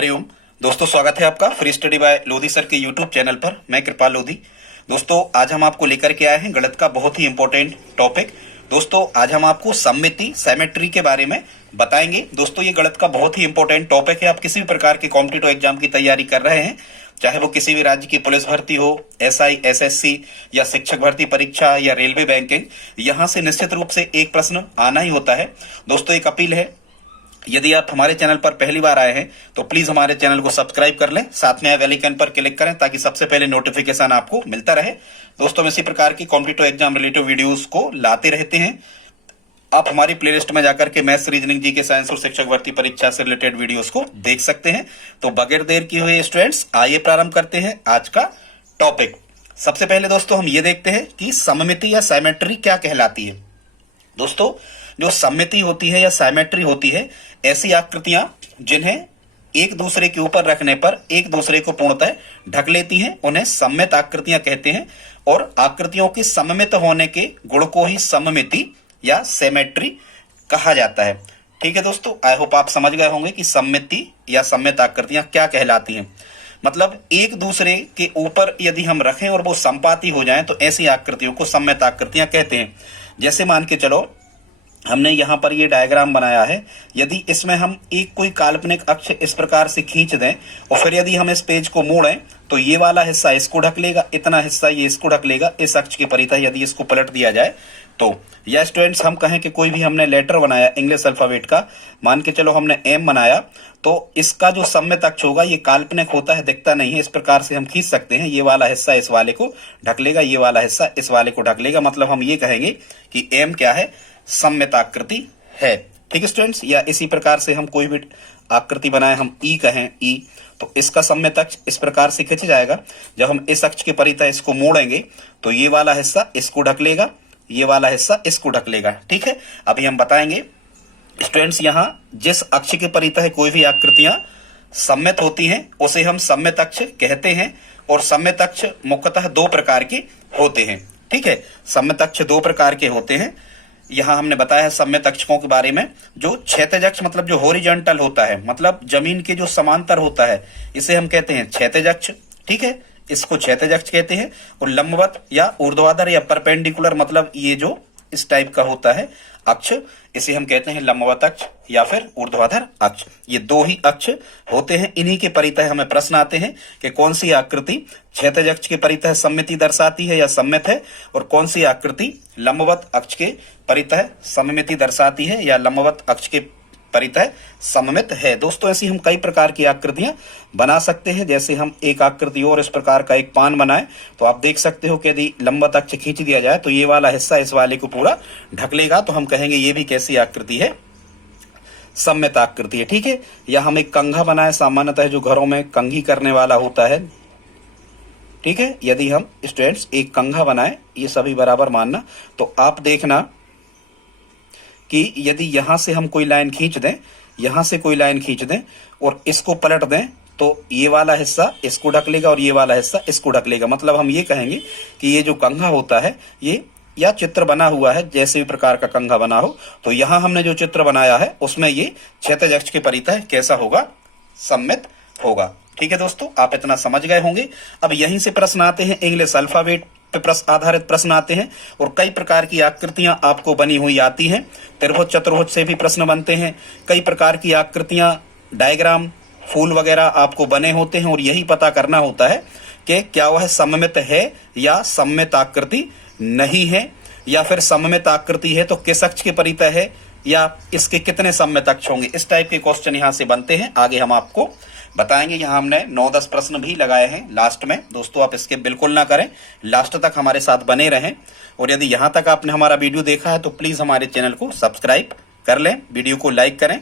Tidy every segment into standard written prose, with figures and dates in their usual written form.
हरिओम दोस्तों, स्वागत है आपका free study bye Lodhi sir के यूट्यूब चैनल पर। मैं कृपाल लोधी। दोस्तों, आज हम आपको लेकर के आए हैं गणित का बहुत ही इंपॉर्टेंट टॉपिक। दोस्तों, आज हम आपको सममिति सिमेट्री के बारे में बताएंगे। दोस्तों, ये गणित का बहुत ही इंपॉर्टेंट टॉपिक है। आप किसी भी प्रकार के कॉम्पिटिटिव एग्जाम की तैयारी कर रहे हैं, चाहे वो किसी भी राज्य की पुलिस भर्ती हो, एसआई, एसएससी या शिक्षक भर्ती परीक्षा या रेलवे बैंकिंग, यहाँ से निश्चित रूप से एक प्रश्न आना ही होता है। दोस्तों, एक अपील है, यदि आप हमारे चैनल पर पहली बार आए हैं तो प्लीज हमारे चैनल को सब्सक्राइब कर लें, साथ में बेल आइकन पर क्लिक करें ताकि सबसे पहले नोटिफिकेशन आपको मिलता रहे। दोस्तों, हम इसी प्रकार की कॉम्पिटिटिव एग्जाम रिलेटेड वीडियोस को लाते रहते हैं। आप हमारी प्लेलिस्ट में जाकर के मैथ्स, रीजनिंग, जीके, साइंस और शिक्षक भर्ती परीक्षा से रिलेटेड वीडियोस को देख सकते हैं। तो बगैर देर किए हुए स्टूडेंट्स, आइए प्रारंभ करते हैं आज का टॉपिक। सबसे पहले दोस्तों हम ये देखते हैं कि सममिति या सिमेट्री क्या कहलाती है। दोस्तों, जो सममिति होती है या सिमेट्री होती है, ऐसी आकृतियां जिन्हें एक दूसरे के ऊपर रखने पर एक दूसरे को पूर्णतः ढक लेती हैं, उन्हें सममित आकृतियां कहते हैं। और आकृतियों के सममित होने के गुण को ही सममिति या सिमेट्री कहा जाता है। ठीक है दोस्तों, आई होप आप समझ गए होंगे कि सममिति या सममित आकृतियां क्या कहलाती हैं। मतलब एक दूसरे के ऊपर यदि हम रखें और वो समपाती हो जाएं तो ऐसी आकृतियों को सममित आकृतियां कहते हैं। जैसे मान के चलो, हमने यहाँ पर ये डायग्राम बनाया है। यदि इसमें हम एक कोई काल्पनिक अक्ष इस प्रकार से खींच दें और फिर यदि हम इस पेज को मोड़ें तो ये वाला हिस्सा इसको ढक लेगा, इतना हिस्सा ये इसको ढक लेगा। इस अक्ष के परितः यदि इसको पलट दिया जाए तो, या स्टूडेंट्स हम कहें कि कोई भी हमने लेटर बनाया इंग्लिश अल्फाबेट का, मान के चलो हमने एम बनाया, तो इसका जो सममित अक्ष होगा ये काल्पनिक होता है, दिखता नहीं है। इस प्रकार से हम खींच सकते हैं, ये वाला हिस्सा इस वाले को ढक लेगा, ये वाला हिस्सा इस वाले को ढक लेगा। मतलब हम ये कहेंगे कि एम क्या है, सममित आकृति है। ठीक है स्टूडेंट्स, या इसी प्रकार से हम कोई भी आकृति बनाए, हम ई कहें, ई, तो इसका सममित अक्ष इस प्रकार से खिंच जाएगा। जब हम इस अक्ष के परितः इसको मोड़ेंगे तो ये वाला हिस्सा इसको ढक लेगा, ये वाला हिस्सा इसको ढक लेगा। ठीक है, अभी हम बताएंगे स्टूडेंट्स, यहां जिस अक्ष के परितः कोई भी आकृतियां सममित होती हैं उसे हम सममित अक्ष कहते हैं। और सममित अक्ष मुख्यतः दो प्रकार के होते हैं। ठीक है, सममित अक्ष दो प्रकार के होते हैं। यहां हमने बताया है सममित अक्षों के बारे में। जो क्षैतिज अक्ष मतलब जो हॉरिजॉन्टल होता है, मतलब जमीन के जो समांतर होता है, इसे हम कहते हैं क्षैतिज अक्ष। ठीक है, इसको क्षैतिज अक्ष कहते हैं। और लंबवत या ऊर्ध्वाधर या परपेंडिकुलर, मतलब ये जो इस टाइप का होता है अक्ष, इसे हम कहते हैं लंबवत अक्ष या फिर ऊर्ध्वाधर अक्ष। ये दो ही अक्ष होते हैं। इन्हीं के परितः हमें प्रश्न आते हैं कि कौन सी आकृति क्षैतिज अक्ष के परितः सममिति दर्शाती है या सममित है, और कौन सी आकृति लंबवत अक्ष के परितः सममिति दर्शाती है या लंबवत अक्ष के परितः सममित है। दोस्तों, ऐसी हम कई प्रकार की आकृतियां बना सकते हैं। जैसे हम एक आकृति और इस प्रकार का एक पान बनाए तो आप देख सकते हो कि यदि लंबवत अक्ष खींच दिया जाए तो ये वाला हिस्सा इस वाले को पूरा ढक लेगा, तो हम कहेंगे ये भी कैसी आकृति है, सममित आकृति है। ठीक है, या हम एक कंघा बनाए, सामान्यतः जो घरों में कंघी करने वाला होता है। ठीक है, यदि हम स्टूडेंट्स एक कंघा बनाए, ये सभी बराबर मानना, तो आप देखना कि यदि यहां से हम कोई लाइन खींच दें, यहां से कोई लाइन खींच दें और इसको पलट दें तो ये वाला हिस्सा इसको ढक लेगा और ये वाला हिस्सा इसको ढक लेगा। मतलब हम ये कहेंगे कि ये जो कंघा होता है, ये या चित्र बना हुआ है, जैसे भी प्रकार का कंघा बना हो, तो यहां हमने जो चित्र बनाया है उसमें ये क्षैतिज अक्ष के परितः कैसा होगा, सममित होगा। ठीक है दोस्तों, आप इतना समझ गए होंगे। अब यहीं से प्रश्न आते हैं, इंग्लिश अल्फाबेट पे आधारित प्रश्न आते हैं और कई प्रकार की आकृतियां आपको बनी हुई आती हैं। त्रिभुज, चतुर्भुज से भी प्रश्न बनते हैं। कई प्रकार की आकृतियां, डायग्राम, फूल वगैरह आपको बने होते हैं और यही पता करना होता है कि क्या वह सममित है या सममित आकृति नहीं है, या फिर सममित आकृति है तो किस अक्ष के परितः है, या इसके कितने सममित अक्ष होंगे। इस टाइप के क्वेश्चन यहां से बनते हैं, आगे हम आपको बताएंगे। यहाँ हमने 9-10 प्रश्न भी लगाए हैं लास्ट में। दोस्तों, आप इसके बिल्कुल ना करें, लास्ट तक हमारे साथ बने रहें। और यदि यहाँ तक आपने हमारा वीडियो देखा है तो प्लीज हमारे चैनल को सब्सक्राइब कर लें, वीडियो को लाइक करें।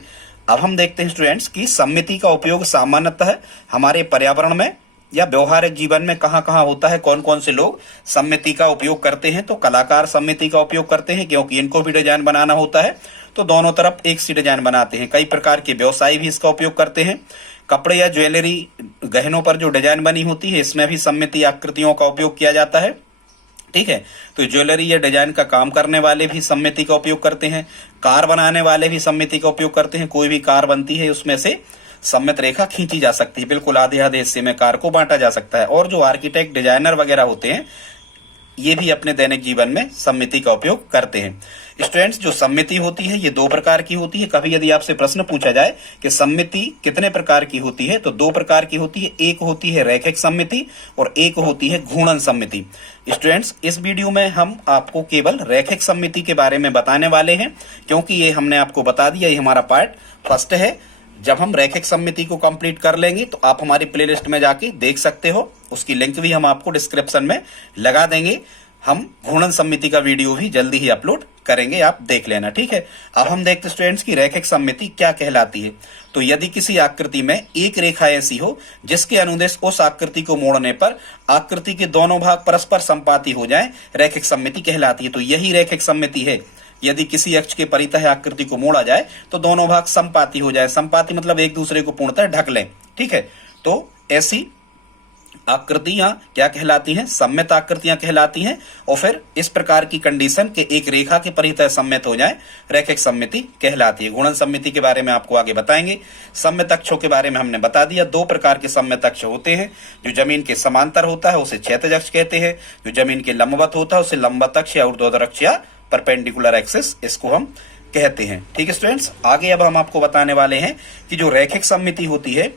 अब हम देखते हैं स्टूडेंट्स कि सममिति का उपयोग सामान्यतः हमारे पर्यावरण में या व्यवहारिक जीवन में कहाँ कहाँ होता है, कौन कौन से लोग सममिति का उपयोग करते हैं। तो कलाकार सममिति का उपयोग करते हैं, क्योंकि इनको भी डिजाइन बनाना होता है, तो दोनों तरफ एक सी डिजाइन बनाते हैं। कई प्रकार के व्यवसायी भी इसका उपयोग करते हैं। कपड़े या ज्वेलरी, गहनों पर जो डिजाइन बनी होती है, इसमें भी सममिति आकृतियों का उपयोग किया जाता है। ठीक है, तो ज्वेलरी या डिजाइन का काम करने वाले भी सममिति का उपयोग करते हैं। कार बनाने वाले भी सममिति का उपयोग करते हैं। कोई भी कार बनती है उसमें से सममित रेखा खींची जा सकती है, बिल्कुल आधे आधे हिस्से में कार को बांटा जा सकता है। और जो आर्किटेक्ट डिजाइनर वगैरह होते हैं ये भी अपने दैनिक जीवन में सममिति का उपयोग करते हैं। स्टूडेंट्स, जो सममिति होती है ये दो प्रकार की होती है। कभी यदि आपसे प्रश्न पूछा जाए कि सममिति कितने प्रकार की होती है, तो दो प्रकार की होती है। एक होती है रैखिक सममिति और एक होती है घूर्णन सममिति। स्टूडेंट्स, इस वीडियो में हम आपको केवल रैखिक सममिति के बारे में बताने वाले हैं, क्योंकि ये हमने आपको बता दिया, ये हमारा पार्ट फर्स्ट है। जब हम रैखिक सममिति को कंप्लीट कर लेंगे तो आप हमारी प्लेलिस्ट में जाके देख सकते हो, उसकी लिंक भी हम आपको डिस्क्रिप्शन में लगा देंगे। हम घूर्णन सममिति का वीडियो भी जल्दी ही अपलोड करेंगे, आप देख लेना, ठीक है। अब हम देखते स्टूडेंट्स की रैखिक सममिति क्या कहलाती है। तो यदि किसी आकृति में एक रेखा ऐसी हो जिसके अनुदेश उस आकृति को मोड़ने पर आकृति के दोनों भाग परस्पर संपाती हो जाएं, रैखिक सममिति कहलाती है। तो यही रैखिक सममिति है। यदि किसी अक्ष के परितः आकृति को मोड़ा जाए तो दोनों भाग संपाती हो जाए। संपाती मतलब एक दूसरे को पूर्णतः ढक लें, ठीक है। तो ऐसी आकृतियां क्या कहलाती हैं? सममित आकृतियां कहलाती हैं। और फिर इस प्रकार की कंडीशन के एक रेखा के परितः सममित हो जाए, रैखिक सममिति कहलाती है। घूर्णन सममिति के बारे में आपको आगे बताएंगे। सममित अक्षों के बारे में हमने बता दिया, दो प्रकार के सममित अक्ष होते हैं। जो जमीन के समांतर होता है उसे क्षैतिज अक्ष कहते हैं, जो जमीन के लंबवत होता है उसे लंबवत अक्ष या ऊर्ध्वाधर अक्ष या परपेंडिकुलर एक्सिस इसको हम कहते हैं, ठीक है स्टूडेंट्स। आगे अब हम आपको बताने वाले हैं कि जो रैखिक सममिति होती है,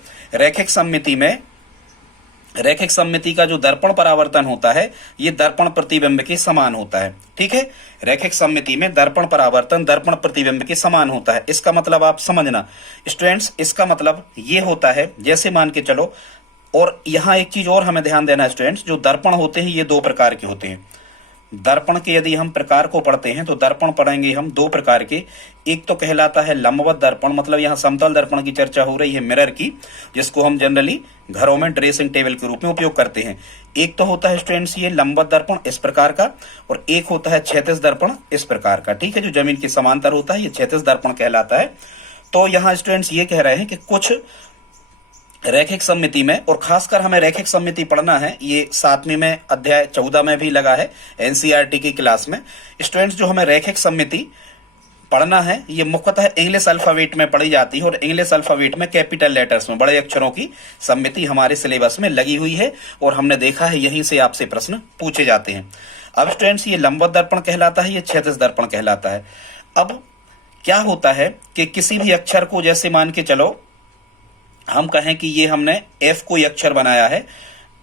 रैखिक सममिति का जो दर्पण परावर्तन होता है ये दर्पण प्रतिबिंब के समान होता है, ठीक है। रैखिक सममिति में दर्पण परावर्तन दर्पण प्रतिबिंब के समान होता है। इसका मतलब आप समझना स्टूडेंट्स, इसका मतलब ये होता है, जैसे मान के चलो, और यहाँ एक चीज और हमें ध्यान देना है स्टूडेंट्स, जो दर्पण होते हैं ये दो प्रकार के होते हैं। दर्पण के यदि हम प्रकार को पढ़ते हैं तो दर्पण पढ़ेंगे हम दो प्रकार के। एक तो कहलाता है लंबवत दर्पण, मतलब यहाँ समतल दर्पण की चर्चा हो रही है, मिरर की, जिसको हम जनरली घरों में ड्रेसिंग टेबल के रूप में उपयोग करते हैं। एक तो होता है स्टूडेंट्स ये लंबवत दर्पण इस प्रकार का, और एक होता है क्षैतिज दर्पण इस प्रकार का, ठीक है। जो जमीन के समांतर होता है ये क्षैतिज दर्पण कहलाता है। तो यहाँ स्टूडेंट्स ये कह रहे हैं कि कुछ रैखिक सममिति में, और खासकर हमें रैखिक सममिति पढ़ना है, ये 7वीं में अध्याय 14 में भी लगा है एनसीईआरटी की क्लास में। स्टूडेंट्स, जो हमें रैखिक सममिति पढ़ना है ये मुख्यतः इंग्लिश अल्फाबेट में पढ़ी जाती है, और इंग्लिश अल्फाबेट में कैपिटल लेटर्स में बड़े अक्षरों की सममिति हमारे सिलेबस में लगी हुई है, और हमने देखा है यहीं से आपसे प्रश्न पूछे जाते हैं। अब स्टूडेंट्स, ये लंबवत दर्पण कहलाता है, ये क्षैतिज दर्पण कहलाता है। अब क्या होता है कि किसी भी अक्षर को, जैसे मान के चलो हम कहें कि ये हमने एफ कोई अक्षर बनाया है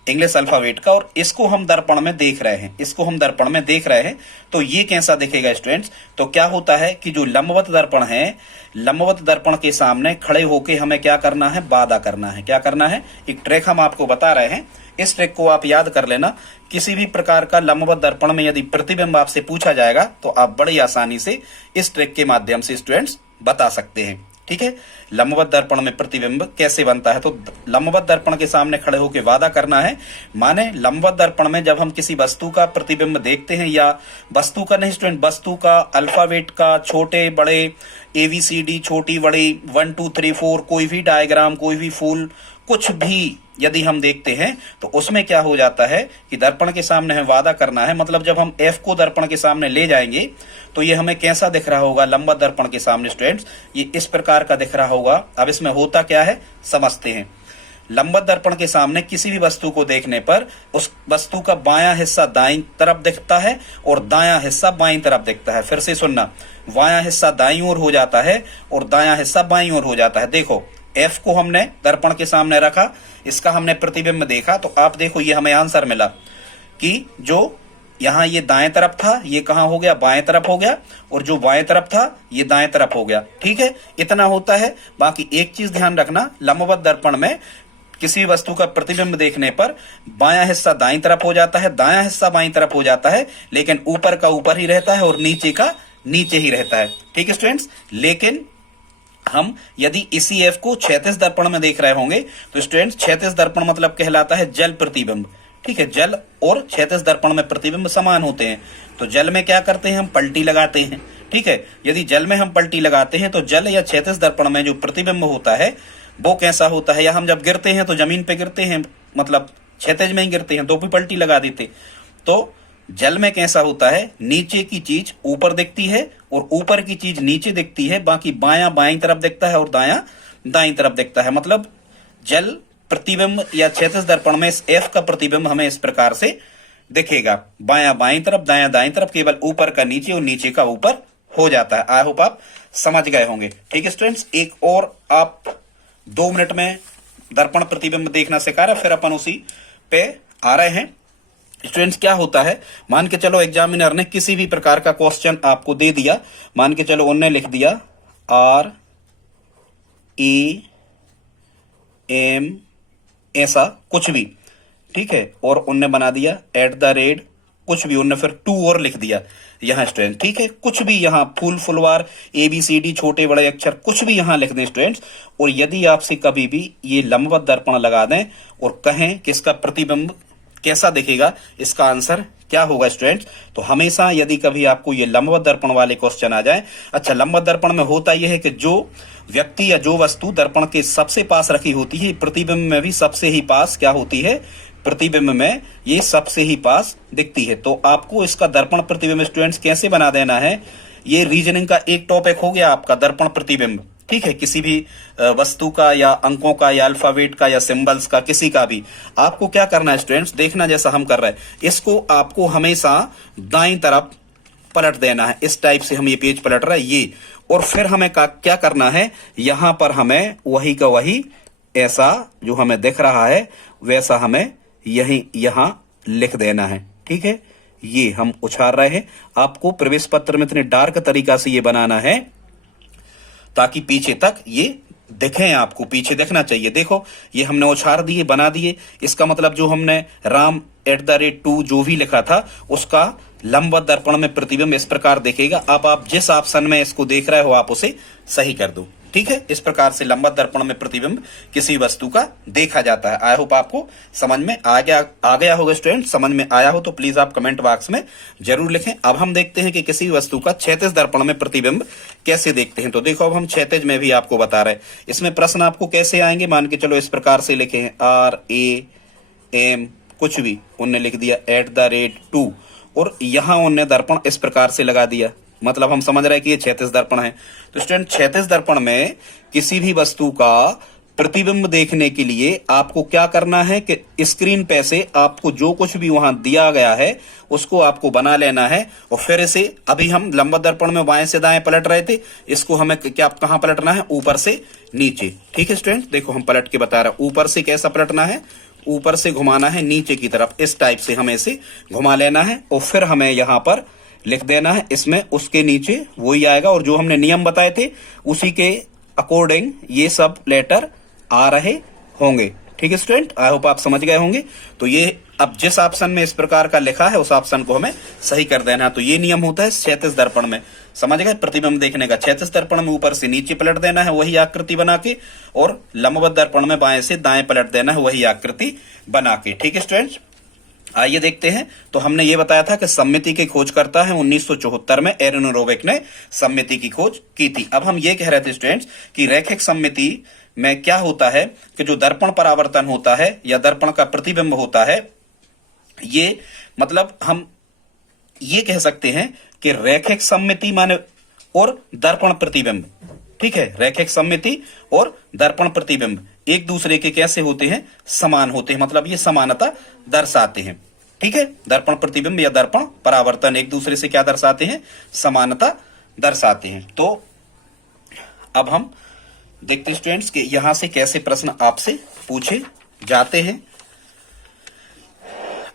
इंग्लिश अल्फाबेट का, और इसको हम दर्पण में देख रहे हैं, तो ये कैसा दिखेगा स्टूडेंट्स? तो क्या होता है कि जो लंबवत दर्पण है, लंबवत दर्पण के सामने खड़े होके हमें क्या करना है? बाधा करना है। क्या करना है? एक ट्रिक हम आपको बता रहे हैं, इस ट्रिक को आप याद कर लेना। किसी भी प्रकार का लंबवत दर्पण में यदि प्रतिबिंब आपसे पूछा जाएगा तो आप बड़ी आसानी से इस ट्रिक के माध्यम से स्टूडेंट्स बता सकते हैं, ठीक है। लंबवत दर्पण में प्रतिबिंब कैसे बनता है? तो लंबवत दर्पण के सामने खड़े होकर वादा करना है, माने लंबवत दर्पण में जब हम किसी वस्तु का प्रतिबिंब देखते हैं, या वस्तु का नहीं स्टूडेंट, वस्तु का अल्फाबेट का छोटे बड़े ABCD छोटी बड़ी 1 2 3 4 कोई भी डायग्राम, कोई भी फूल, कुछ भी यदि हम देखते हैं तो उसमें क्या हो जाता है कि दर्पण के सामने हमें वादा करना है, मतलब जब हम F को दर्पण के सामने ले जाएंगे तो ये हमें कैसा दिख रहा होगा? लंबवत दर्पण के सामने स्टूडेंट्स ये इस प्रकार का दिख रहा होगा। अब इसमें होता क्या है समझते हैं। लंबवत दर्पण के सामने किसी भी वस्तु को देखने पर उस वस्तु का बायां हिस्सा दाईं तरफ दिखता है और दायां हिस्सा बाईं तरफ दिखता है। फिर से सुनना, बायां हिस्सा दाईं ओर हो जाता है और दायां हिस्सा बाईं ओर हो जाता है। देखो F को हमने दर्पण के सामने रखा, इसका हमने प्रतिबिंब देखा, तो आप देखो ये हमें आंसर मिला कि जो यहाँ ये दाएं तरफ था ये कहाँ हो गया? बाएं तरफ हो गया, और जो बाएं तरफ था ये दाएं तरफ हो गया, ठीक है। इतना होता है। बाकी एक चीज ध्यान रखना, लंबवत दर्पण में किसी वस्तु का प्रतिबिंब देखने पर बायां हिस्सा दाईं तरफ हो जाता है, दायां हिस्सा बाईं तरफ हो जाता है, लेकिन ऊपर का ऊपर ही रहता है और नीचे का नीचे ही रहता है, ठीक है स्टूडेंट्स। लेकिन हम यदि इसी एफ को क्षैतिज दर्पण में देख रहे होंगे तो स्टूडेंट्स क्षैतिज दर्पण मतलब कहलाता है जल प्रतिबिंब, ठीक है। जल और क्षैतिज दर्पण में प्रतिबिंब समान होते हैं। तो जल में क्या करते हैं? हम पलटी लगाते हैं, ठीक है। यदि जल में हम पलटी लगाते हैं तो जल या क्षैतिज दर्पण में जो प्रतिबिंब होता है वो कैसा होता है? या हम जब गिरते हैं तो जमीन पे गिरते हैं, मतलब क्षैतिज में ही गिरते हैं, तो भी पलटी लगा देते। तो जल में कैसा होता है? नीचे की चीज ऊपर दिखती है और ऊपर की चीज नीचे दिखती है, बाकी बायां बाईं तरफ दिखता है और दायां दाईं तरफ दिखता है। मतलब जल प्रतिबिंब या क्षैतिज दर्पण में इस एफ का प्रतिबिंब हमें इस प्रकार से दिखेगा, बायां बाईं तरफ, दायां दाईं तरफ, केवल ऊपर का नीचे और नीचे का ऊपर हो जाता है। आई होप आप समझ गए होंगे। ठीक है स्टूडेंट्स, एक और आप 2 मिनट में दर्पण प्रतिबिंब देखना सिखा रहा है, फिर अपन उसी पे आ रहे हैं। स्टूडेंट्स क्या होता है, मान के चलो एग्जामिनर ने किसी भी प्रकार का क्वेश्चन आपको दे दिया, मान के चलो उनने लिख दिया REM ऐसा कुछ भी, ठीक है, और उनने बना दिया @ कुछ भी, उनने फिर 2 और लिख दिया यहां स्टूडेंट। ठीक है, कुछ भी यहां फूल फुलवार ABCD छोटे बड़े अक्षर कुछ भी यहां लिख दें स्टूडेंट्स। और यदि आपसे कभी भी ये लंबवत दर्पण लगा दें और कहें कि इसका प्रतिबिंब कैसा दिखेगा, इसका आंसर क्या होगा स्टूडेंट्स, तो हमेशा यदि कभी आपको ये लंबवत दर्पण वाले क्वेश्चन आ जाए, अच्छा लंबवत दर्पण में होता यह है कि जो व्यक्ति या जो वस्तु दर्पण के सबसे पास रखी होती है, प्रतिबिंब में भी सबसे ही पास क्या होती है, प्रतिबिंब में ये सबसे ही पास दिखती है। तो आपको इसका दर्पण प्रतिबिंब स्टूडेंट्स कैसे बना देना है, ये रीजनिंग का एक टॉपिक हो गया आपका दर्पण प्रतिबिंब। ठीक है, किसी भी वस्तु का या अंकों का या अल्फाबेट का या सिंबल्स का, किसी का भी, आपको क्या करना है स्टूडेंट्स, देखना जैसा हम कर रहे हैं, इसको आपको हमेशा दाईं तरफ पलट देना है। इस टाइप से हम ये पेज पलट रहा है ये, और फिर हमें क्या करना है, यहां पर हमें वही का वही ऐसा जो हमें दिख रहा है वैसा हमें यहां लिख देना है। ठीक है, ये हम उछाल रहे हैं। आपको प्रवेश पत्र में इतने डार्क तरीका से ये बनाना है ताकि पीछे तक ये दिखे, आपको पीछे दिखना चाहिए। देखो ये हमने उछाल दिए, बना दिए, इसका मतलब जो हमने राम @2 जो भी लिखा था उसका लंबवत दर्पण में प्रतिबिंब इस प्रकार दिखेगा। अब आप जिस ऑप्शन में इसको देख रहे हो आप उसे सही कर दो। ठीक है, इस प्रकार से लंबवत दर्पण में प्रतिबिंब किसी वस्तु का देखा जाता है। आई होप आपको समझ में आ गया होगा स्टूडेंट। समझ में आया हो तो प्लीज आप कमेंट बॉक्स में जरूर लिखें। अब हम देखते हैं कि किसी वस्तु का क्षैतिज दर्पण में प्रतिबिंब कैसे देखते हैं। तो देखो अब हम क्षैतिज में भी आपको बता रहे हैं, इसमें प्रश्न आपको कैसे आएंगे, मान के चलो इस प्रकार से लिखे हैं RAM कुछ भी, उनने लिख दिया @ 2 और यहां उनने दर्पण इस प्रकार से लगा दिया, मतलब हम समझ रहे हैं कि ये क्षैतिज दर्पण है। तो स्टूडेंट क्षैतिज दर्पण में किसी भी वस्तु का प्रतिबिंब देखने के लिए आपको क्या करना है कि स्क्रीन पे से आपको जो कुछ भी वहां दिया गया है उसको आपको बना लेना है, और फिर इसे, अभी हम लंबवत दर्पण में बाएं से दाएं पलट रहे थे, इसको हमें क्या कहां पलटना है, ऊपर से नीचे। ठीक है स्टूडेंट, देखो हम पलट के बता रहे हैं, ऊपर से कैसा पलटना है, ऊपर से घुमाना है नीचे की तरफ, इस टाइप से हमें इसे घुमा लेना है, और फिर हमें यहां पर लिख देना है, इसमें उसके नीचे वही आएगा, और जो हमने नियम बताए थे उसी के अकॉर्डिंग ये सब लेटर आ रहे होंगे। ठीक है स्टूडेंट, आई होप आप समझ गए होंगे। तो ये अब जिस ऑप्शन में इस प्रकार का लिखा है उस ऑप्शन को हमें सही कर देना है। तो ये नियम होता है क्षैतिज दर्पण में, समझ गए, प्रतिबिंब देखने का। क्षैतिज दर्पण में ऊपर से नीचे पलट देना है वही आकृति बना के, और लंबवत दर्पण में बाएं से दाएं पलट देना है वही आकृति बना के। ठीक है स्टूडेंट्स, आइए देखते हैं। तो हमने ये बताया था कि सममिति की खोज करता है 1974 में एरेनोरोविक ने सममिति की खोज की थी। अब हम ये कह रहे थे स्टूडेंट्स कि रैखिक सममिति में क्या होता है कि जो दर्पण परावर्तन होता है या दर्पण का प्रतिबिंब होता है, ये मतलब हम ये कह सकते हैं कि रैखिक सममिति माने और दर्पण प्रतिबिंब, ठीक है, रैखिक सममिति और दर्पण प्रतिबिंब एक दूसरे के कैसे होते हैं, समान होते हैं, मतलब ये समानता दर्शाते हैं। ठीक है, दर्पण प्रतिबिंब या दर्पण परावर्तन एक दूसरे से क्या दर्शाते हैं, समानता दर्शाते हैं। तो अब हम देखते हैं स्टूडेंट्स कि यहां से कैसे प्रश्न आपसे पूछे जाते हैं।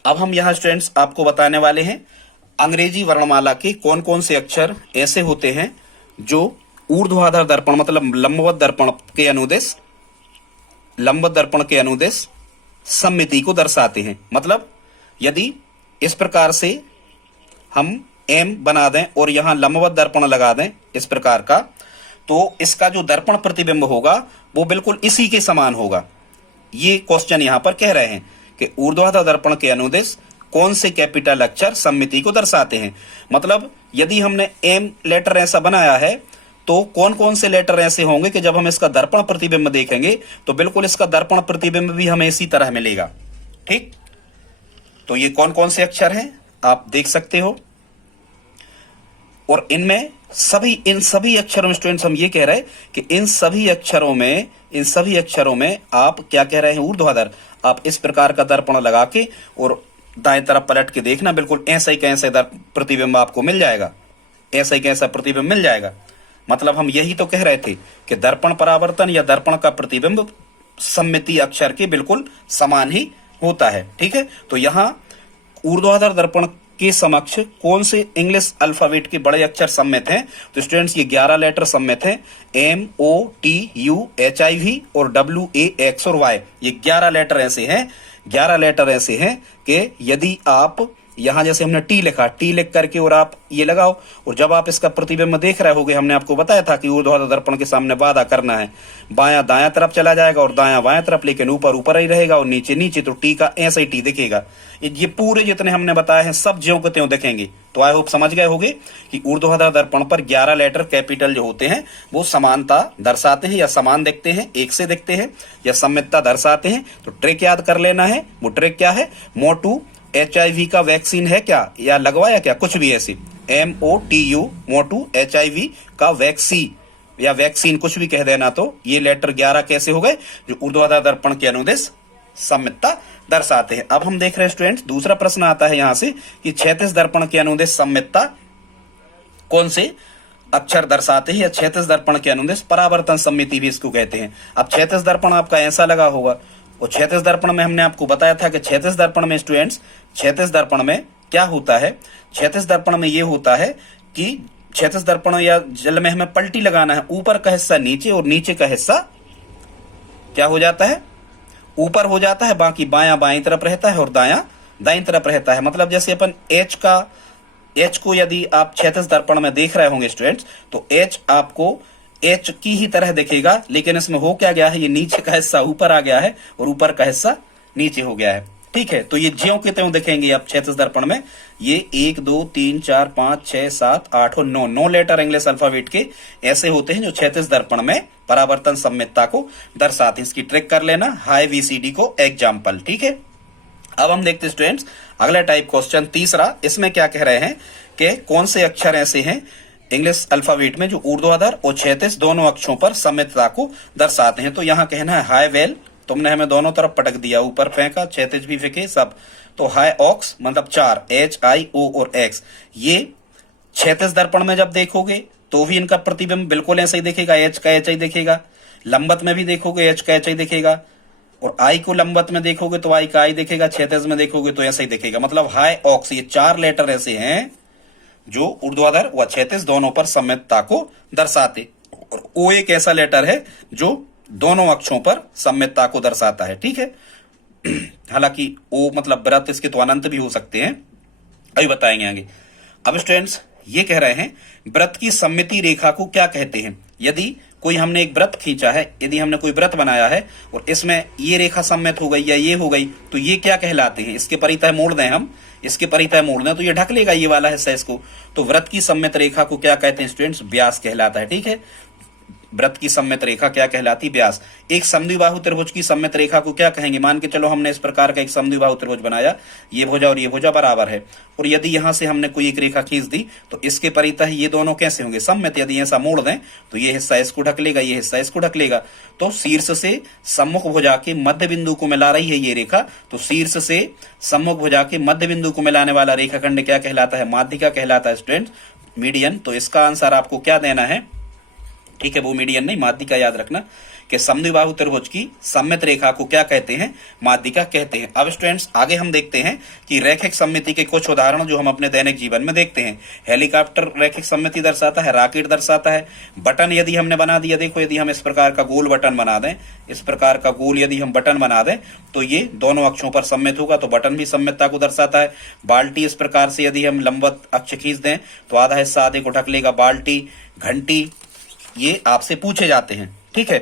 अब हम यहां स्टूडेंट्स आपको बताने वाले हैं अंग्रेजी वर्णमाला के कौन कौन से अक्षर ऐसे होते हैं जो ऊर्ध्वाधर दर्पण मतलब लंबवत दर्पण के अनुदेश, लंबवत दर्पण के अनुदेश सममिति को दर्शाते हैं। मतलब यदि इस प्रकार से हम एम बना दें और यहां लंबवत दर्पण लगा दें इस प्रकार का, तो इसका जो दर्पण प्रतिबिंब होगा वो बिल्कुल इसी के समान होगा। ये क्वेश्चन यहां पर कह रहे हैं कि ऊर्ध्वाधर दर्पण के अनुदेश कौन से कैपिटल अक्षर सममिति को दर्शाते हैं। मतलब यदि हमने एम लेटर ऐसा बनाया है तो कौन कौन से लेटर ऐसे होंगे कि जब हम इसका दर्पण प्रतिबिंब देखेंगे तो बिल्कुल इसका दर्पण प्रतिबिंब भी हमें इसी तरह मिलेगा। ठीक, तो ये कौन कौन से अक्षर हैं आप देख सकते हो, और इनमें इन सभी अक्षरों में स्टूडेंट्स हम ये कह रहे हैं कि इन सभी अक्षरों में इन सभी अक्षरों में आप क्या कह रहे हैं, ऊर्ध्वाधर। आप इस प्रकार का दर्पण लगा के और दाएं तरफ पलट के देखना, बिल्कुल ऐसा ही कैसा प्रतिबिंब आपको मिल जाएगा, ऐसा ही कैसा प्रतिबिंब मिल जाएगा। मतलब हम यही तो कह रहे थे कि दर्पण परावर्तन या दर्पण का प्रतिबिंब सममितीय अक्षर के बिल्कुल समान ही होता है। ठीक है, तो यहाँ ऊर्ध्वाधर दर्पण के समक्ष कौन से इंग्लिश अल्फाबेट के बड़े अक्षर सम्मित हैं? तो स्टूडेंट्स ये 11 लेटर सम्मित हैं, MOTUHIV और WAX और Y। ये 11 लेटर ऐसे हैं, 11 लेटर ऐसे हैं कि यदि आप यहां जैसे हमने टी लिखा, टी लिख करके और आप ये लगाओ, और जब आप इसका प्रतिबिंब देख रहे होगे, हमने आपको बताया था कि ऊर्ध्वाधर दर्पण के सामने वादा करना है, बायां दायां तरफ चला जाएगा और दायां बायां तरफ, लेकिन ऊपर ऊपर ही रहेगा और नीचे नीचे। तो टी का ऐसा ही टी दिखेगा। ये पूरे जितने हमने बताए हैं सब ज्यों के त्यों दिखेंगे। तो आई होप समझ गए होगे कि ऊर्ध्वाधर दर्पण पर 11 लेटर कैपिटल जो होते हैं वो समानता दर्शाते हैं या समान दिखते हैं, एक से दिखते हैं या सममितता दर्शाते हैं। तो ट्रिक याद कर लेना है। वो ट्रिक क्या है? मोटू HIV का वैक्सीन है क्या, या लगवाया क्या, कुछ भी ऐसी, MOTU मोटू HIV का वैक्सीन या वैक्सीन कुछ भी कह देना। तो ये लेटर 11 कैसे हो गए? जो ऊर्ध्वाधर दर्पण के अनुदिश सममितता दर्शाते हैं। अब हम देख रहे हैं स्टूडेंट्स, दूसरा प्रश्न आता है यहां से कि क्षैतिज दर्पण के अनुदिश सममितता कौन से अक्षर दर्शाते हैं, या क्षैतिज दर्पण के अनुदिश परावर्तन सममिति भी इसको कहते हैं। अब क्षैतिज दर्पण आपका ऐसा लगा होगा, और क्षैतिज दर्पण में हमने आपको बताया था कि क्षैतिज दर्पण में स्टूडेंट्स, क्षैतिज दर्पण में क्या होता है? क्षैतिज दर्पण में ये होता है कि क्षैतिज दर्पण या जल में हमें पलटी लगाना है, ऊपर का हिस्सा नीचे और नीचे का हिस्सा क्या हो जाता है? ऊपर हो जाता है। बाकी बायां बाईं तरफ रहता है और दायां दाईं तरफ रहता है। मतलब जैसे अपन H को यदि आप क्षैतिज दर्पण में देख रहे होंगे स्टूडेंट्स, तो H आपको H की ही तरह दिखेगा, लेकिन इसमें हो क्या गया है, ये नीचे का हिस्सा ऊपर आ गया है और ऊपर का हिस्सा नीचे हो गया है। ठीक है, तो ये ज्यों के त्यों दिखेंगे आप क्षैतिज दर्पण में। ये 1 2 3 4 5 6 7 8 और 9 लेटर इंग्लिश अल्फाबेट के ऐसे होते हैं जो क्षैतिज दर्पण में परावर्तन सममितता को दर्शाते हैं। इसकी ट्रिक कर लेना, हाई VCD को एग्जाम्पल। ठीक है, अब हम देखते स्टूडेंट्स अगला टाइप क्वेश्चन तीसरा। इसमें क्या कह रहे हैं कि कौन से अक्षर ऐसे हैं इंग्लिश अल्फाबेट में जो ऊर्ध्वाधर और क्षैतिज दोनों अक्षों पर सममितता को दर्शाते हैं। तो यहाँ कहना है हाई वेल, तुमने हमें दोनों तरफ पटक दिया, ऊपर फेंका, क्षैतिज भी फेंके सब। तो हाई ऑक्स मतलब 4, HIO और X। ये क्षैतिज दर्पण में जब देखोगे तो भी इनका प्रतिबिंब बिल्कुल ऐसा ही दिखेगा, H का HI दिखेगा। लंबत में भी देखोगे H का HI दिखेगा, और I को लंबत में देखोगे तो I का I दिखेगा, क्षैतिज में देखोगे तो ऐसा ही दिखेगा। मतलब हाई ऑक्स, ये 4 लेटर ऐसे हैं जो ऊर्ध्वाधर व क्षैतिज दोनों पर सममितता को दर्शाते। और O एक ऐसा लेटर है जो दोनों अक्षों पर सममितता को दर्शाता है। ठीक है, हालांकि O मतलब व्रत, इसके तो अनंत भी हो सकते हैं, अभी बताएंगे आगे। अब स्टूडेंट्स ये कह रहे हैं व्रत की सममिति रेखा को क्या कहते हैं? यदि कोई हमने एक व्रत खींचा है, यदि हमने कोई व्रत बनाया है और इसमें ये रेखा सम्मित हो गई या ये हो गई, तो ये क्या कहलाते हैं? इसके परितः मोड़ दें हम, इसके परितः मोड़ दें तो ये ढक लेगा ये वाला हिस्सा इसको। तो व्रत की सम्मित रेखा को क्या कहते हैं स्टूडेंट्स? व्यास कहलाता है। ठीक है, व्रत की सम्मित रेखा क्या कहलाती? व्यास। एक समद्विबाहु त्रिभुज की सम्मित रेखा को क्या कहेंगे? मान के चलो हमने इस प्रकार का एक समद्विबाहु त्रिभुज बनाया, ये भुजा और ये भुजा बराबर है, और यदि यहां से हमने कोई एक रेखा खींच दी तो इसके परितः ये दोनों कैसे होंगे? सम्मित। यदि ऐसा मोड़ दें तो ये हिस्सा इसको ढक लेगा, ये हिस्सा इसको ढक लेगा। तो शीर्ष से सम्मुख भुजा के मध्य बिंदु को मिला रही है ये रेखा, तो शीर्ष से सम्मुख भुजा के मध्य बिंदु को मिलाने वाला रेखाखंड क्या कहलाता है? माध्यिका कहलाता है स्टूडेंट, मीडियन। तो इसका आंसर आपको क्या देना है? ठीक है, वो मीडियन नहीं, माध्यिका याद रखना कि समद्विबाहु त्रिभुज की सममित रेखा को क्या कहते हैं? माध्यिका कहते हैं। अब स्टूडेंट्स आगे हम देखते हैं कि रैखिक सममिति के कुछ उदाहरण जो हम अपने दैनिक जीवन में देखते हैं। हेलीकॉप्टर रैखिक सममिति दर्शाता है, रॉकेट दर्शाता है। बटन यदि हमने बना दिया, देखो यदि हम इस प्रकार का गोल बटन बना दें, इस प्रकार का गोल यदि हम बटन बना दें तो ये दोनों अक्षों पर सम्मित होगा, तो बटन भी सम्मितता को दर्शाता है। बाल्टी इस प्रकार से यदि हम लंबवत अक्ष खींच दें तो आधा हिस्सा आधे को ढक लेगा। बाल्टी, घंटी, ये आपसे पूछे जाते हैं। ठीक है,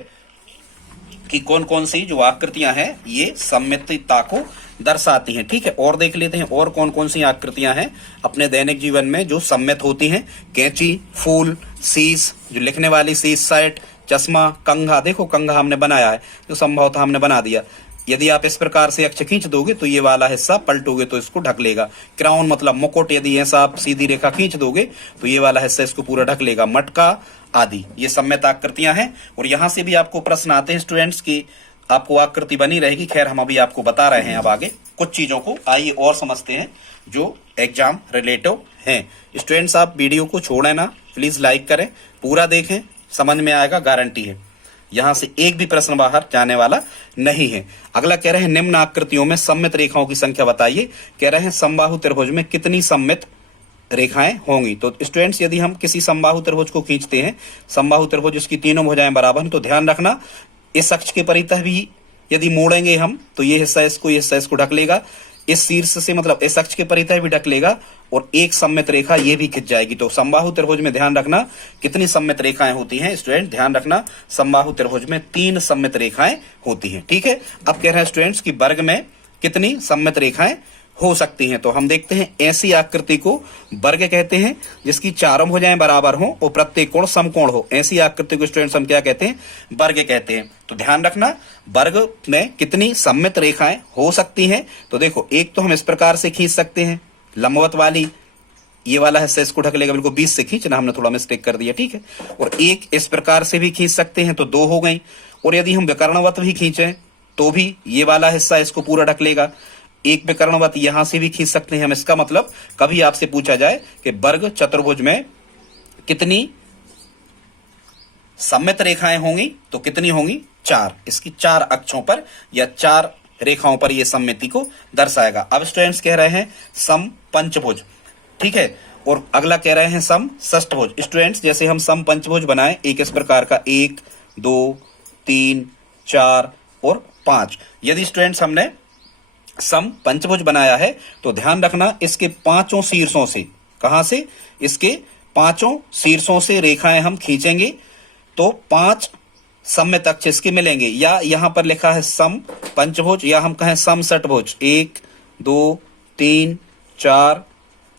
कि कौन कौन सी जो आकृतियां हैं ये सममितता को दर्शाती हैं। ठीक है, और देख लेते हैं और कौन कौन सी आकृतियां हैं अपने दैनिक जीवन में जो सम्मित होती हैं। कैंची, फूल, शीश, जो लिखने वाली शीश, शर्ट, चश्मा, कंघा। देखो कंघा हमने बनाया है, जो संभवतः हमने बना दिया। यदि आप इस प्रकार से अक्ष खींच दोगे तो ये वाला हिस्सा पलटोगे तो इसको ढक लेगा। क्राउन मतलब मुकुट, यदि ऐसा आप सीधी रेखा खींच दोगे तो ये वाला हिस्सा इसको पूरा ढक लेगा। मटका आदि ये सम्मित आकृतियां हैं। और यहां से भी आपको प्रश्न आते हैं स्टूडेंट्स की आपको आकृति बनी रहेगी। खैर हम अभी आपको बता रहे हैं अब आगे कुछ चीजों को, आइए और समझते हैं जो एग्जाम रिलेटिव हैं। स्टूडेंट्स आप वीडियो को छोड़े ना, प्लीज लाइक करें, पूरा देखें, समझ में आएगा, गारंटी है। यहां से एक भी प्रश्न बाहर जाने वाला नहीं है। अगला कह रहे हैं निम्न आकृतियों में सममित रेखाओं की संख्या बताइए। कह रहे हैं समबाहु त्रिभुज में कितनी सममित रेखाएं होंगी। तो स्टूडेंट्स यदि हम किसी समबाहु त्रिभुज को खींचते हैं, समबाहु त्रिभुज उसकी तीनों भुजाएं बराबर हैं, तो ध्यान रखना इस अक्ष के परितः भी यदि मोड़ेंगे हम तो ये हिस्सा इसको ढक लेगा। इस शीर्ष से मतलब इस अक्ष के परितः भी ढक लेगा और एक सममित रेखा ये भी खिंच जाएगी। तो समबाहु त्रिभुज में ध्यान रखना कितनी सममित रेखाएं होती हैं। स्टूडेंट ध्यान रखना समबाहु त्रिभुज में 3 सममित रेखाएं होती हैं। ठीक है, अब कह रहे हैं स्टूडेंट्स की वर्ग में कितनी सममित रेखाएं हो सकती हैं। तो हम देखते हैं ऐसी आकृति को वर्ग कहते हैं जिसकी चारों भुजाएं बराबर हो और प्रत्येक कोण समकोण हो। ऐसी आकृति को स्टूडेंट्स हम क्या कहते हैं, वर्ग कहते हैं। तो ध्यान रखना वर्ग में कितनी सममित रेखाएं हो सकती हैं। तो देखो एक तो हम इस प्रकार से खींच सकते हैं, लंबवत वाली ये वाला हिस्सा इसको ढक लेगा, बिल्कुल 20 से खींचना, हमने थोड़ा मिस्टेक कर दिया। ठीक है, और एक इस प्रकार से भी खींच सकते हैं तो 2 हो गई। और यदि हम विकर्णवत भी खींचे तो भी ये वाला हिस्सा इसको पूरा ढक लेगा। एक विकर्णवत यहां से भी खींच सकते हैं हम। इसका मतलब कभी आपसे पूछा जाए कि वर्ग चतुर्भुज में कितनी सममित रेखाएं होंगी तो कितनी होंगी, 4। इसकी 4 अक्षों पर या 4 रेखाओं पर यह सममिति को दर्शाएगा। अब स्टूडेंट्स कह रहे हैं सम पंचभुज। ठीक है, और अगला कह रहे हैं सम षष्ठभुज। स्टूडेंट्स जैसे हम सम पंचभुज बनाए एक इस प्रकार का 1 2 3 4 और 5। यदि स्टूडेंट्स हमने सम पंचभुज बनाया है तो ध्यान रखना इसके 5 शीर्षों से, कहां से, इसके 5 शीर्षों से रेखाएं हम खींचेंगे तो 5 सममित अक्ष इसके मिलेंगे। या यहां पर लिखा है सम पंचभुज या हम कहें सम षटभुज, 1 2 3 4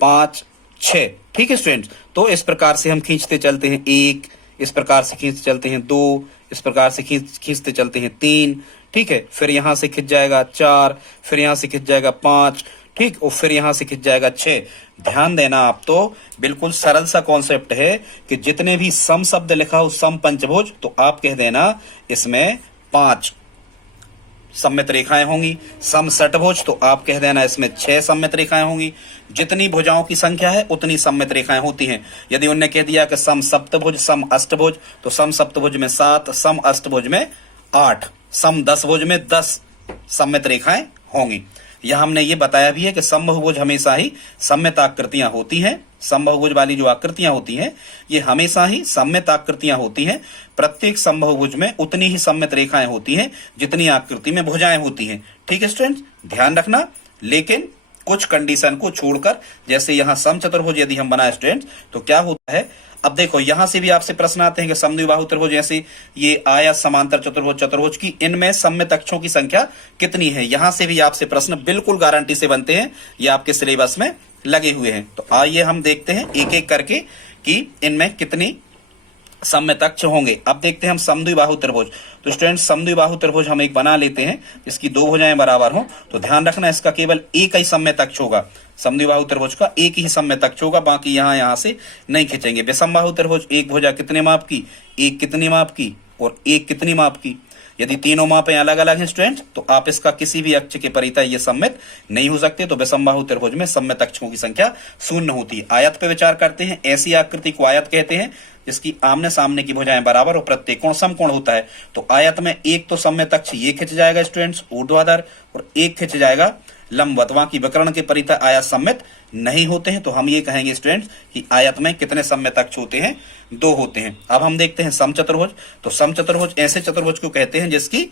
5 6। ठीक है स्टूडेंट्स, तो इस प्रकार से हम खींचते चलते हैं 1, इस प्रकार से खींचते चलते हैं 2, इस प्रकार से खींचते चलते हैं 3। ठीक है, फिर यहां से खिंच जाएगा 4, फिर यहां से खिंच जाएगा 5। ठीक, और फिर यहां से खिंच जाएगा 6। ध्यान देना आप, तो बिल्कुल सरल सा कॉन्सेप्ट है कि जितने भी सम शब्द लिखा हो सम पंचभुज तो आप कह देना इसमें 5 सममित रेखाएं होंगी। सम षटभुज तो आप कह देना इसमें 6 सममित रेखाएं होंगी। जितनी भुजाओं की संख्या है उतनी सममित रेखाएं होती हैं। यदि उन्होंने कह दिया कि सम सप्तभुज सम अष्टभुज तो सम सप्तभुज में 7, सम अष्टभुज में 8, सम दशभुज में 10 सममित रेखाएं होंगी। यह हमने ये बताया भी है कि समबाहुभुज हमेशा ही सममित आकृतियां होती हैं। समबाहुभुज वाली जो आकृतियां होती हैं ये हमेशा ही सममित आकृतियां होती हैं। प्रत्येक समबाहुभुज में उतनी ही सममित रेखाएं होती हैं जितनी आकृति में भुजाएं होती हैं। ठीक है स्टूडेंट्स, ध्यान रखना। लेकिन कुछ कंडीशन को छोड़कर, जैसे यहाँ समचतुर्भुज यदि हम बनाए स्टूडेंट्स तो क्या होता है, अब देखो यहां से भी आपसे प्रश्न आते हैं कि समद्विबाहु त्रिभुज जैसे ये आयत समांतर चतुर्भुज की इनमें सममित अक्षों की संख्या कितनी है। यहां से भी आपसे प्रश्न बिल्कुल गारंटी से बनते हैं, ये आपके सिलेबस में लगे हुए हैं। तो आइए हम देखते हैं एक एक करके कि इनमें कितनी सममित अक्ष होंगे। अब देखते हैं हम समद्विबाहु त्रिभुज। तो स्टूडेंट्स समद्विबाहु त्रिभुज हम एक बना लेते हैं जिसकी 2 भुजाएं बराबर हो। तो ध्यान रखना इसका केवल एक ही सममित अक्ष होगा। समद्विबाहु त्रिभुज का एक ही सममित अक्ष होगा, बाकी यहां से नहीं खींचेंगे। विषमबाहु त्रिभुज एक भुजा कितने माप की, एक कितनी माप की और एक कितनी माप की। यदि तीनों मापें अलग अलग हैं स्टूडेंट्स तो आप इसका किसी भी अक्ष के परितः ये सममित नहीं हो सकते। तो विषमबाहु त्रिभुज में सममित अक्षों की संख्या 0 होती है। आयत पे विचार करते हैं। ऐसी आकृति को आयत कहते हैं जिसकी आमने सामने की भुजाएं बराबर और प्रत्येक कोण समकोण होता है। तो आयत में एक तो सममित अक्ष ये खिंच जाएगा स्टूडेंट्स ऊर्ध्वाधर और एक खिंच जाएगा लंबवत। वहां की विकर्ण के परितः आयत सममित नहीं होते हैं। तो हम ये कहेंगे स्टूडेंट्स कि आयत में कितने सममित अक्ष होते हैं, 2 होते हैं। अब हम देखते हैं समचतुर्भुज। तो समचतुर्भुज ऐसे चतुर्भुज को कहते हैं जिसकी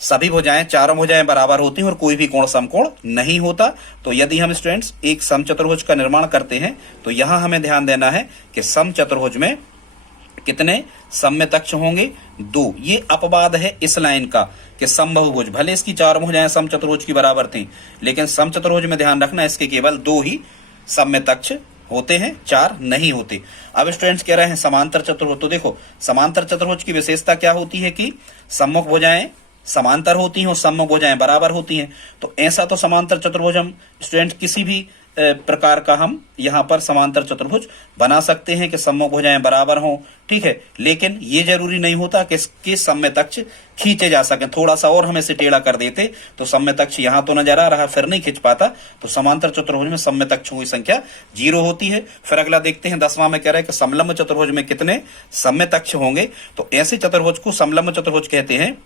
सभी भुजाएं, चारों भुजाएं बराबर होती हैं और कोई भी कोण समकोण नहीं होता। तो यदि हम स्टूडेंट्स एक समचतुर्भुज का निर्माण करते हैं तो यहां हमें ध्यान देना है कि समचतुर्भुज में कितने सममित अक्ष होंगे, 2। ये अपवाद है इस लाइन का कि समबाहुभुज भले इसकी 4 भुजाएं समचतुर्भुज की बराबर थी, लेकिन समचतुर्भुज में ध्यान रखना इसके केवल 2 ही सममित अक्ष होते हैं, 4 नहीं होते। अब स्टूडेंट्स कह रहे हैं समांतर चतुर्भुज। तो देखो समांतर चतुर्भुज की विशेषता क्या होती है कि सम्मुख भुजाएं समांतर होती हैं और सम्मुख भुजाएं बराबर होती हैं। तो ऐसा तो समांतर चतुर्भुज हम स्टूडेंट किसी भी प्रकार का हम यहाँ पर समांतर चतुर्भुज बना सकते हैं कि सम्मुख भुजाएं बराबर हों, ठीक है। लेकिन ये जरूरी नहीं होता कि इसके सममित अक्ष खींचे जा सकें। थोड़ा सा और हम इसे टेढ़ा कर देते तो सममित अक्ष यहाँ तो नजर आ रहा, फिर नहीं खींच पाता। तो समांतर चतुर्भुज में सममित अक्षों की संख्या 0 होती है। फिर अगला देखते हैं 10वां में कह रहा है कि समलंब चतुर्भुज में कितने सममित अक्ष होंगे। तो ऐसे चतुर्भुज को समलंब चतुर्भुज कहते हैं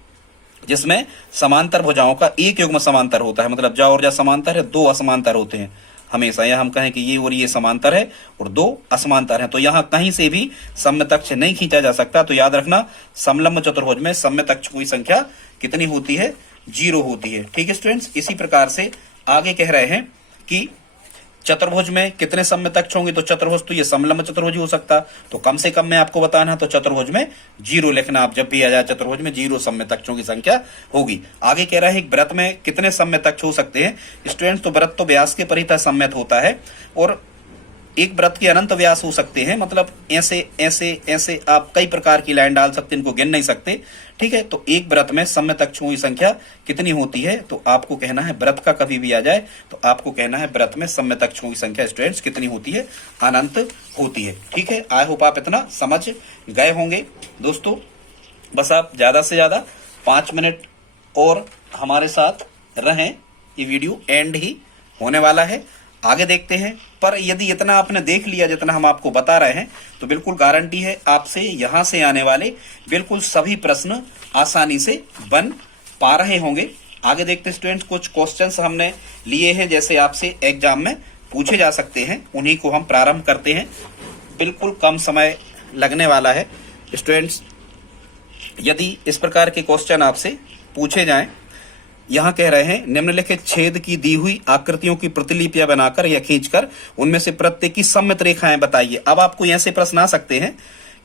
जिसमें समांतर भुजाओं का एक युग्म समांतर होता है। मतलब जा और जा समांतर है, दो असमांतर होते हैं हमेशा। या हम कहें कि ये और ये समांतर है और दो असमांतर हैं, तो यहाँ कहीं से भी सममित अक्ष नहीं खींचा जा सकता। तो याद रखना समलंब चतुर्भुज में सममित अक्ष की संख्या कितनी होती है? 0 होती है, ठीक है स्टूडेंट्स। इसी प्रकार से आगे कह रहे हैं कि चतुर्भुज में कितने सममित अक्ष होंगे। तो चतुर्भुज तो ये समलंब चतुर्भुज हो सकता, तो कम से कम में आपको बताना, तो चतुर्भुज में 0 लिखना। आप जब भी आ जाए चतुर्भुज में 0 सममित अक्षों की संख्या होगी। आगे कह रहा है एक वृत्त में कितने सममित अक्ष हो सकते हैं स्टूडेंट्स। तो वृत्त तो व्यास के परितः सममित होता है और एक वृत्त के अनंत व्यास हो सकते हैं। मतलब ऐसे ऐसे ऐसे आप कई प्रकार की लाइन डाल सकते हैं, इनको गिन नहीं सकते, ठीक है। तो एक वृत्त में सममित अक्षों की संख्या कितनी होती है? तो आपको कहना है वृत्त का कभी भी आ जाए तो आपको कहना है वृत्त में सममित अक्षों की संख्या स्टूडेंट्स कितनी होती है? अनंत होती है, ठीक है। आई होप आप इतना समझ गए होंगे दोस्तों। बस आप ज्यादा से ज्यादा 5 मिनट और हमारे साथ रहें, ये वीडियो एंड ही होने वाला है। आगे देखते हैं। पर यदि इतना आपने देख लिया जितना हम आपको बता रहे हैं तो बिल्कुल गारंटी है आपसे यहां से आने वाले बिल्कुल सभी प्रश्न आसानी से बन पा रहे होंगे। आगे देखते स्टूडेंट्स, कुछ क्वेश्चंस हमने लिए हैं जैसे आपसे एग्जाम में पूछे जा सकते हैं, उन्हीं को हम प्रारंभ करते हैं। बिल्कुल कम समय लगने वाला है स्टूडेंट्स। यदि इस प्रकार के क्वेश्चन आपसे पूछे जाएं, यहाँ कह रहे हैं निम्नलिखित छेद की दी हुई आकृतियों की प्रतिलिपियां बनाकर या खींचकर उनमें से प्रत्येक की सममित रेखाएं बताइए। अब आपको यहाँ से प्रश्न आ सकते हैं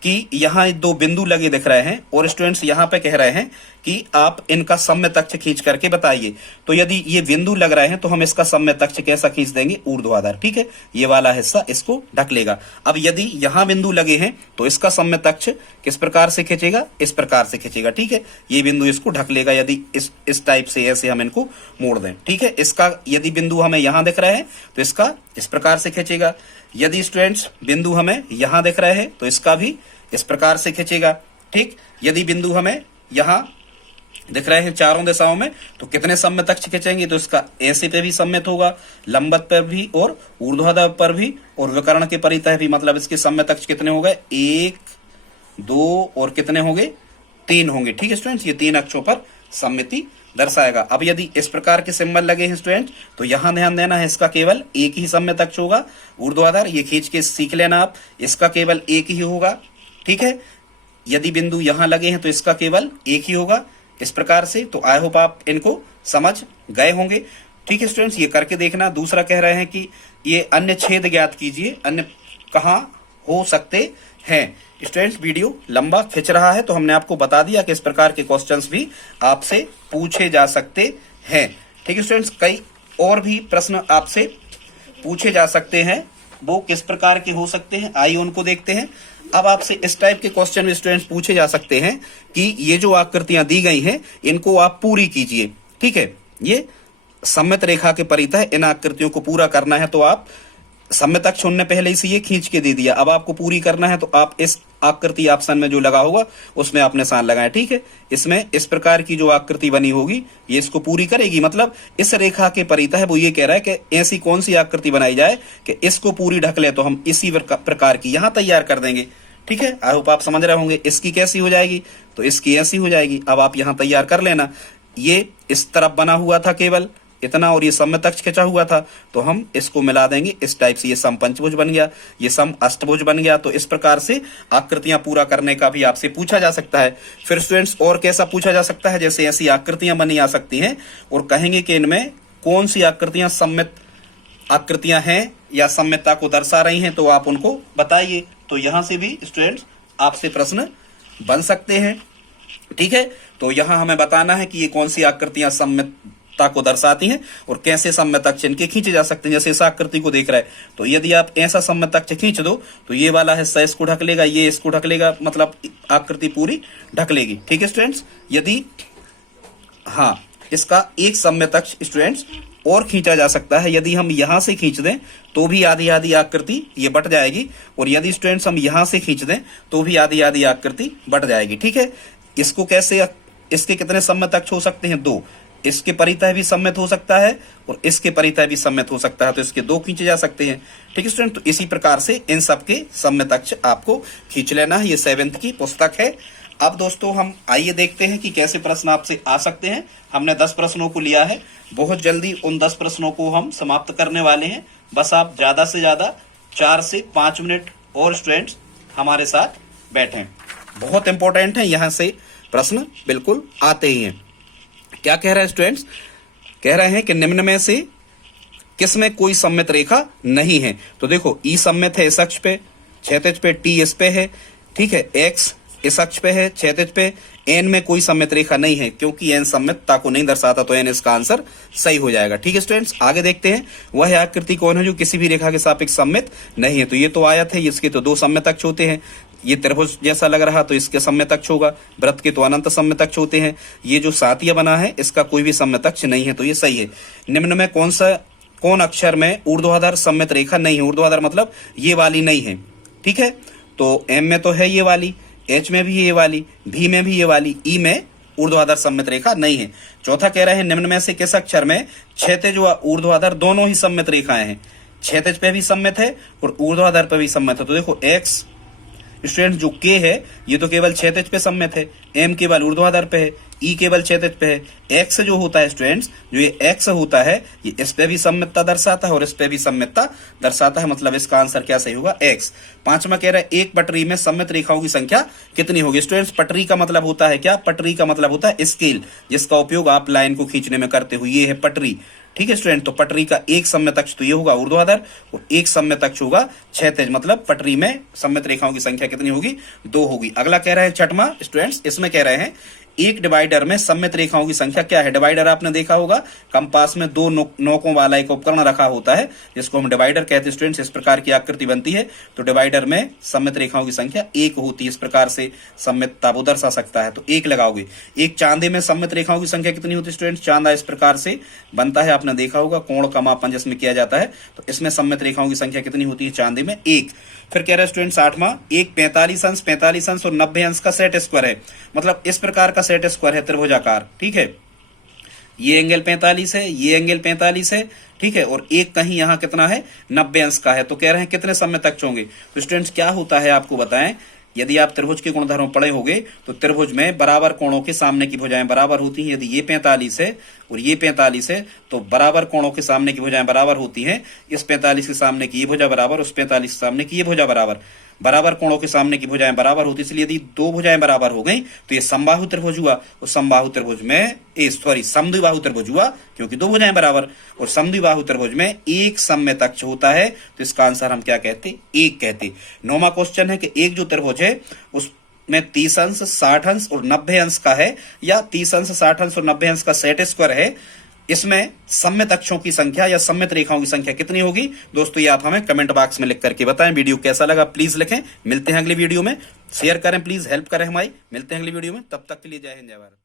कि यहाँ 2 बिंदु लगे दिख रहे हैं और स्टूडेंट्स यहाँ पे कह रहे हैं कि आप इनका सममित अक्ष खींच करके बताइए। तो यदि ये बिंदु लग रहे हैं तो हम इसका सममित अक्ष कैसा खींच देंगे? ऊर्ध्वाधर, ठीक है। ये वाला हिस्सा इसको ढक लेगा। अब यदि यहाँ बिंदु लगे हैं तो इसका सममित अक्ष किस प्रकार से खींचेगा? इस प्रकार से खींचेगा, ठीक है। ये बिंदु इसको ढक लेगा यदि इस टाइप से ऐसे हम इनको मोड़ दें, ठीक है। इसका यदि बिंदु हमें यहाँ दिख रहे हैं तो इसका इस प्रकार से खींचेगा। यदि स्टूडेंट्स बिंदु हमें यहाँ दिख रहे हैं तो इसका भी इस प्रकार से खींचेगा, ठीक। यदि बिंदु हमें यहाँ दिख रहे हैं चारों दिशाओं में तो कितने सममित अक्ष खींचेंगे? तो इसका ऐसे पे भी सममित होगा, लंबवत पर भी और ऊर्ध्वाधर पर भी और विकर्ण के परितः भी। मतलब इसके सममित अक्ष कितने हो गए? 1, 2 और कितने होंगे? 3 होंगे, ठीक है स्टूडेंट्स। ये 3 अक्षों पर सममिति दर्शाएगा। अब यदि इस प्रकार के सिंबल लगे हैं स्टूडेंट तो यहां ध्यान देना है, इसका केवल एक ही सममित अक्ष होगा, ऊर्ध्वाधर। ये खींच के सीख लेना आप, इसका केवल एक ही होगा, ठीक है। यदि बिंदु यहां लगे हैं तो इसका केवल एक ही होगा, इस प्रकार से। तो आई होप आप इनको समझ गए होंगे, ठीक है स्टूडेंट्स। ये करके देखना। दूसरा कह रहे हैं कि ये अन्य छेद ज्ञात कीजिए, अन्य कहां हो सकते हैं। स्टूडेंट्स वीडियो लंबा खिंच रहा है तो हमने आपको बता दिया कि इस प्रकार के क्वेश्चंस भी आपसे पूछे जा सकते हैं, ठीक है स्टूडेंट्स। कई और भी प्रश्न आपसे पूछे जा सकते हैं, वो किस प्रकार के हो सकते हैं आइए उनको देखते हैं। अब आपसे इस टाइप के क्वेश्चन में स्टूडेंट्स पूछे जा सकते हैं कि ये जो आकृतियां दी गई हैं इनको आप पूरी कीजिए, ठीक है। ये सममित रेखा के परितः इन आकृतियों को पूरा करना है तो आप सममित अक्ष उन्होंने पहले से ये खींच के दे दिया। अब आपको पूरी करना है तो आप इस आकृति ऑप्शन में जो लगा होगा उसमें आप निशान लगाएं, ठीक है। इसमें इस प्रकार की जो आकृति बनी होगी ये इसको पूरी करेगी। मतलब इस रेखा के परितः वो ये कह रहा है कि ऐसी कौन सी आकृति बनाई जाए कि इसको पूरी ढक ले, तो हम इसी प्रकार की यहाँ तैयार कर देंगे, ठीक है। आई होप आप समझ रहे होंगे। इसकी कैसी हो जाएगी? तो इसकी ऐसी हो जाएगी। अब आप यहाँ तैयार कर लेना। ये इस तरफ बना हुआ था केवल इतना और ये सममित अक्ष खिंचा हुआ था, तो हम इसको मिला देंगे इस टाइप से। ये सम पंचभुज बन गया, ये सम अष्टभुज बन गया। तो इस प्रकार से आकृतियां पूरा करने का भी आपसे पूछा जा सकता है। फिर स्टूडेंट्स और कैसा पूछा जा सकता है? जैसे ऐसी आकृतियां बनी आ सकती हैं और कहेंगे कि इनमें कौन सी आकृतियां सममित आकृतियां हैं या सममितता को दर्शा रही हैं, तो आप उनको बताइए। तो यहां से भी स्टूडेंट्स आपसे प्रश्न बन सकते हैं, ठीक है। तो यहां हमें बताना है कि ये कौन सी आकृतियां सममितता को दर्शाती हैं और कैसे सममित अक्ष इनके खींचे जा सकते हैं। जैसे इस आकृति को देख रहा है तो यदि आप ऐसा सममित अक्ष खींच दो तो ये वाला हिस्सा इसको ढक लेगा, ये इसको ढक लेगा, मतलब आकृति पूरी ढक लेगी, ठीक है स्टूडेंट्स। यदि हाँ, इसका एक सममित अक्ष स्टूडेंट्स और खींचा जा सकता है। यदि हम यहां से खींच दें तो भी आधी आधी आकृति ये बट जाएगी, और यदि स्टूडेंट्स हम यहां से खींच दें तो भी आधी आधी आकृति बट जाएगी। ठीक है, इसको कैसे, इसके कितने सममित अक्ष हो सकते हैं? 2। इसके परितः भी सममित हो सकता है और इसके परितः भी सममित हो सकता है, तो इसके 2 खींचे जा सकते हैं। ठीक है स्टूडेंट, तो इसी प्रकार से इन सब के सममित अक्ष आपको खींच लेना है। ये 7th की पुस्तक है। अब दोस्तों हम आइए देखते हैं कि कैसे प्रश्न आपसे आ सकते हैं। हमने 10 प्रश्नों को लिया है, बहुत जल्दी उन 10 प्रश्नों को हम समाप्त करने वाले हैं। बस आप ज्यादा से ज्यादा 4 से 5 मिनट और स्टूडेंट्स हमारे साथ बैठें। बहुत इंपॉर्टेंट है, यहां से प्रश्न बिल्कुल आते ही हैं। क्या कह रहे हैं स्टूडेंट्स? कह रहे हैं कि निम्न में से किसमें कोई सममित रेखा नहीं है। तो देखो, ई सममित है इस अक्ष पे, क्षैतिज पे, टी इस पे है। ठीक है, एक्स इस अक्ष पे है, क्षैतिज पे। एन में कोई सममित रेखा नहीं है, क्योंकि एन सममितता को नहीं दर्शाता, तो एन इसका आंसर सही हो जाएगा। ठीक है स्टूडेंट्स, आगे देखते हैं। वह आकृति कौन है जो किसी भी रेखा के सापेक्ष सममित नहीं है? तो ये तो आयत है, इसके तो 2 सममित अक्ष होते हैं। ये त्रिभुज जैसा लग रहा, तो इसके सममित अक्ष होगा। वृत्त के तो अनंत सममित अक्ष होते हैं। ये जो सातिया बना है, इसका कोई भी सममित अक्ष नहीं है, तो ये सही है। निम्न में कौन अक्षर में ऊर्ध्वाधर सममित रेखा नहीं है? ऊर्ध्वाधर मतलब ये वाली नहीं है। ठीक है, तो एम में तो है ये वाली, एच में भी ये वाली, भी में भी ये वाली, ई में ऊर्ध्वाधर सममित रेखा नहीं है। चौथा कह रहे हैं निम्न में से किस अक्षर में क्षैतिज व ऊर्ध्वाधर दोनों ही सममित रेखाएं हैं? क्षैतिज पे भी सममित है और ऊर्ध्वाधर पे भी सममित है। तो देखो, एक्स स्टूडेंट जो के है ये तो केवल क्षैतिज पे सममित है, एम केवल ऊर्ध्वाधर पे है, ई केवल क्षैतिज पे है। एक्स जो होता है स्टूडेंट्स, जो ये एक्स होता है, ये इस पे भी सममितता दर्शाता है और इस पे भी सममितता दर्शाता है, मतलब इसका आंसर क्या सही होगा? एक्स। 5वां कह रहा है एक पटरी में सममित रेखाओं की संख्या कितनी होगी? स्टूडेंट्स, पटरी का मतलब होता है क्या? पटरी का मतलब होता है स्केल, जिसका उपयोग आप लाइन को खींचने में करते हो, ये है पटरी। ठीक है स्टूडेंट, तो पटरी का एक सममित अक्ष तो ये होगा ऊर्ध्वाधर, और एक सममित अक्ष होगा क्षैतिज, मतलब पटरी में सममित रेखाओं की संख्या कितनी होगी? 2 होगी। अगला कह रहा है 6वां स्टूडेंट्स, इसमें कह रहे हैं एक डिवाइडर में सममित रेखाओं की संख्या क्या है? डिवाइडर आपने देखा होगा, कंपास में 2 नोकों वाला एक उपकरण रखा होता है, जिसको हम डिवाइडर कहते हैं स्टूडेंट्स। इस प्रकार की आकृति बनती है, तो डिवाइडर में सममित रेखाओं की संख्या 1 होती है। इस प्रकार से सममितता वो दर्शा सकता है, तो 1 लगाओगे। एक चांदे में सममित रेखाओं की संख्या कितनी होती है स्टूडेंट्स? चांदा इस प्रकार से बनता है, आपने देखा होगा, कोण का मापन जिसमें किया जाता है, तो इसमें सममित रेखाओं की संख्या कितनी होती है चांदे में? 1। फिर कह रहे हैं स्टूडेंट्स 8वां, एक 45 अंश और 90 अंश का सेट स्क्वायर है, मतलब इस प्रकार का सेट स्क्वायर है त्रिभुजाकार। ठीक है, ये एंगल 45 है, ये एंगल 45 है। ठीक है, और एक कहीं यहां कितना है? 90 अंश का है। तो कह रहे हैं कितने सममित अक्ष होंगे? तो स्टूडेंट्स क्या होता है आपको बताएं, यदि आप त्रिभुज के गुणधर्म पढ़े होंगे तो त्रिभुज में बराबर कोणों के सामने की भुजाएं बराबर होती हैं। यदि ये 45 है और ये 45 है तो बराबर कोणों के सामने की भुजाएं बराबर होती हैं। इस 45 के सामने की ये भुजा बराबर, उस 45 के सामने की ये भुजा बराबर, बराबर कोणों के सामने की भुजाएं बराबर होती, इसलिए यदि 2 भुजाएं बराबर हो गई तो ये समबाहु त्रिभुज हुआ। और समबाहु त्रिभुज में समद्विबाहु त्रिभुज हुआ, क्योंकि 2 भुजाएं बराबर। और समद्विबाहु त्रिभुज में एक सममित अक्ष होता है, तो इसका आंसर हम क्या कहते? 1 कहते। 9वां क्वेश्चन है कि एक जो त्रिभुज है उसमें 30 अंश, 60 अंश और 90 अंश का है, या 30 अंश, 60 अंश और 90 अंश का सेट स्क्वायर है, इसमें सममित अक्षों की संख्या या सममित रेखाओं की संख्या कितनी होगी? दोस्तों ये आप हमें कमेंट बॉक्स में लिख करके बताएं। वीडियो कैसा लगा प्लीज लिखें। मिलते हैं अगली वीडियो में, शेयर करें प्लीज, हेल्प करें हमारी। मिलते हैं अगली वीडियो में, तब तक के लिए जय हिंद जय भारत।